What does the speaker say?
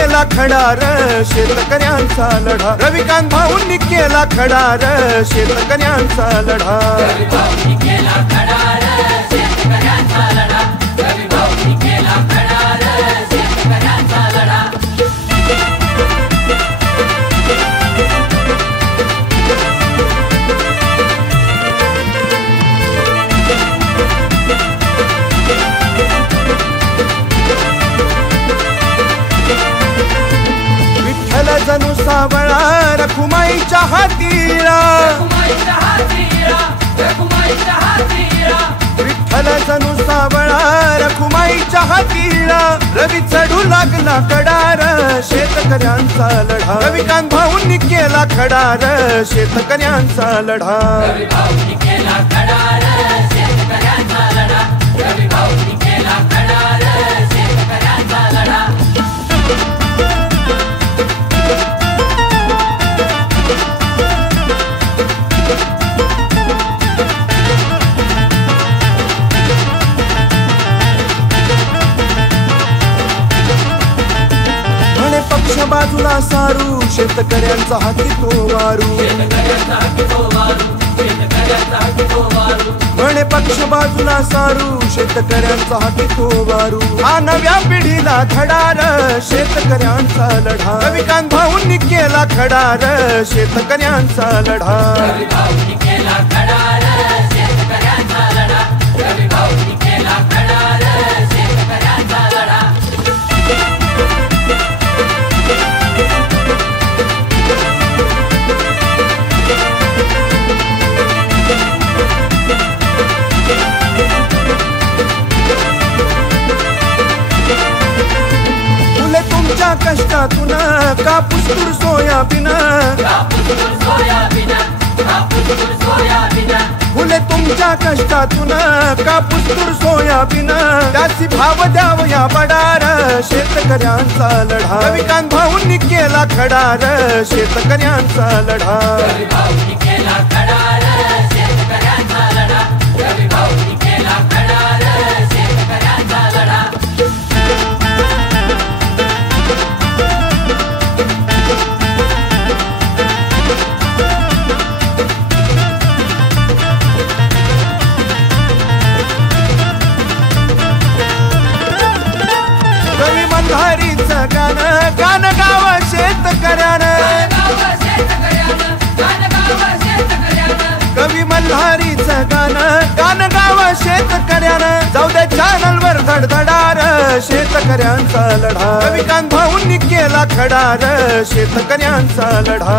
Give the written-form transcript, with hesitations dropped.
केला खडा र शेतकऱ्यांचा लढा, रविकांत भाऊंनी केला खडा र शेतकऱ्यांचा लढा. जणू सावळा रखुमाईच्या हातीला, विठ्ठल जणू सावळा रखुमाईच्या हातीला, रवी चढू लागला कडार शेतकऱ्यांचा लढा, रविकांत भाऊंनी केला खडा र शेतकऱ्यांचा लढा. पक्ष बाजूला सारू शेतकऱ्यांचा हाती तो वारू, म्हणे पक्ष बाजूला सारू शेतकऱ्यांचा हाती तो वारू. हा नव्या पिढीला धडा र शेतकऱ्यांचा लढा, रविकांत भाऊंनी केला खडा र शेतकऱ्यांचा लढा. कष्टातून कापूस तूर सोयाबीन, फुले तुमच्या कष्टातून कापूस तूर सोयाबीन, त्याची भाव द्याव या बडार शेतकऱ्यांचा लढा, रविकांत भाऊंनी केला खडा र शेतकऱ्यांचा लढा. कवी मल्हारीचं गाणं गाण गाव शेतकऱ्यानं, कवी मल्हारीचं गाणं गाण गाव शेतकऱ्यानं, जाऊ दे चॅनलवर धडधडार शेतकऱ्यांचा लढा, रविकांत भाऊंनी केला खडा र शेतकऱ्यांचा लढा.